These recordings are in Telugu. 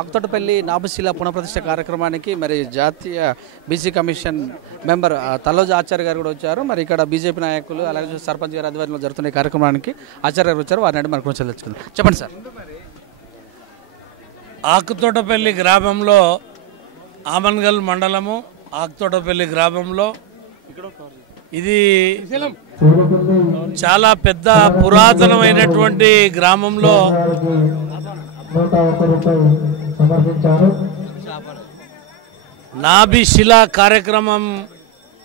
ఆకుతోటపల్లి నాభశిల పునఃప్రతిష్ఠ కార్యక్రమానికి మరి జాతీయ బీసీ కమిషన్ మెంబర్ తలోజ్ ఆచార్య గారు కూడా వచ్చారు. మరి ఇక్కడ బీజేపీ నాయకులు అలాగే సర్పంచ్ గారి ఆధ్వర్యంలో జరుగుతున్న కార్యక్రమానికి ఆచార్య గారు వచ్చారు. వారిని మనకు కొంచెం తెలుసుకుందాం. చెప్పండి సార్. ఆకుతోటపల్లి గ్రామంలో ఆమన్గల్ మండలము ఆకుతోటపల్లి గ్రామంలో ఇది చాలా పెద్ద పురాతనమైనటువంటి గ్రామంలో నాభిశిల కార్యక్రమం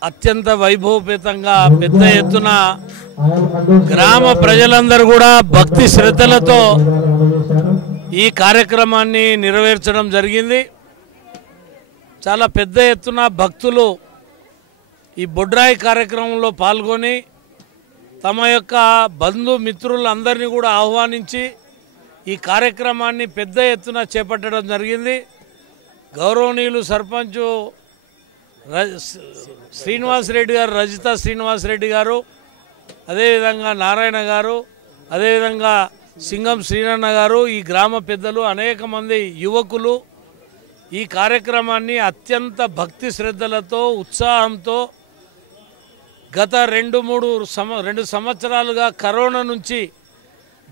అత్యంత వైభవపేతంగా పెద్ద ఎత్తున గ్రామ ప్రజలందరూ కూడా భక్తి శ్రద్ధలతో ఈ కార్యక్రమాన్ని నెరవేర్చడం జరిగింది. చాలా పెద్ద ఎత్తున భక్తులు ఈ బొడ్రాయి కార్యక్రమంలో పాల్గొని తమ యొక్క బంధుమిత్రులందరినీ కూడా ఆహ్వానించి ఈ కార్యక్రమాన్ని పెద్ద ఎత్తున చేపట్టడం జరిగింది. గౌరవనీయులు సర్పంచ్ శ్రీనివాసరెడ్డి గారు, రజిత శ్రీనివాసరెడ్డి గారు, అదేవిధంగా నారాయణ గారు, అదేవిధంగా సింగం శ్రీనన్న గారు, ఈ గ్రామ పెద్దలు, అనేక మంది యువకులు ఈ కార్యక్రమాన్ని అత్యంత భక్తి శ్రద్ధలతో ఉత్సాహంతో గత 2 సంవత్సరాలుగా కరోనా నుంచి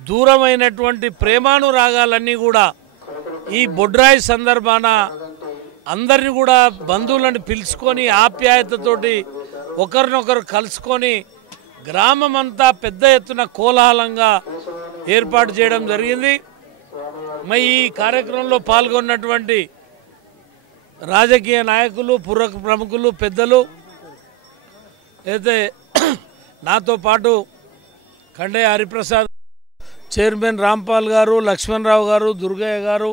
దూరమైనటువంటి ప్రేమానురాగాలన్నీ కూడా ఈ బొడ్రాయి సందర్భాన అందరిని కూడా బంధువులను పిలుచుకొని ఆప్యాయతతోటి ఒకరినొకరు కలుసుకొని గ్రామం అంతా పెద్ద ఎత్తున కోలాహలంగా ఏర్పాటు చేయడం జరిగింది. మరి ఈ కార్యక్రమంలో పాల్గొన్నటువంటి రాజకీయ నాయకులు, ప్రముఖులు, పెద్దలు అయితే నాతో పాటు ఖండే హరిప్రసాద్, చైర్మన్ రాంపాల్ గారు, లక్ష్మణరావు గారు, దుర్గయ్య గారు,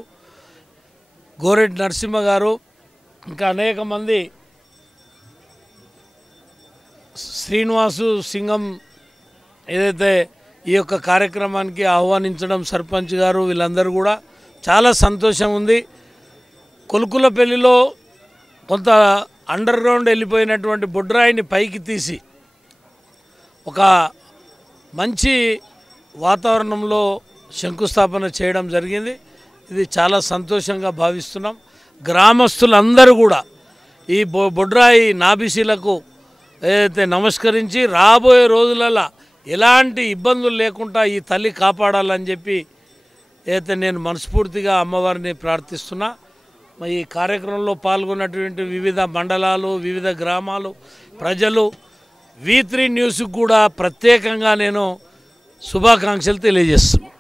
గోరెడ్డి నరసింహ గారు, ఇంకా అనేక మంది, శ్రీనివాసు సింగం ఏదైతే ఈ యొక్క కార్యక్రమానికి ఆహ్వానించడం సర్పంచ్ గారు, వీళ్ళందరూ కూడా చాలా సంతోషం ఉంది. కొలుకులపల్లిలో కొంత అండర్ గ్రౌండ్ వెళ్ళిపోయినటువంటి బొడ్రాయిని పైకి తీసి ఒక మంచి వాతావరణంలో శంకుస్థాపన చేయడం జరిగింది. ఇది చాలా సంతోషంగా భావిస్తున్నాం. గ్రామస్తులందరూ కూడా ఈ బొడ్రాయి నాభిశిలకు ఏదైతే నమస్కరించి రాబోయే రోజులలో ఎలాంటి ఇబ్బందులు లేకుండా ఈ తల్లి కాపాడాలని చెప్పి అయితే నేను మనస్ఫూర్తిగా అమ్మవారిని ప్రార్థిస్తున్నా. మరి ఈ కార్యక్రమంలో పాల్గొన్నటువంటి వివిధ మండలాలు, వివిధ గ్రామాలు ప్రజలు, V3 న్యూస్కి కూడా ప్రత్యేకంగా నేను శుభాకాంక్షలు తెలియజేస్తున్నాను.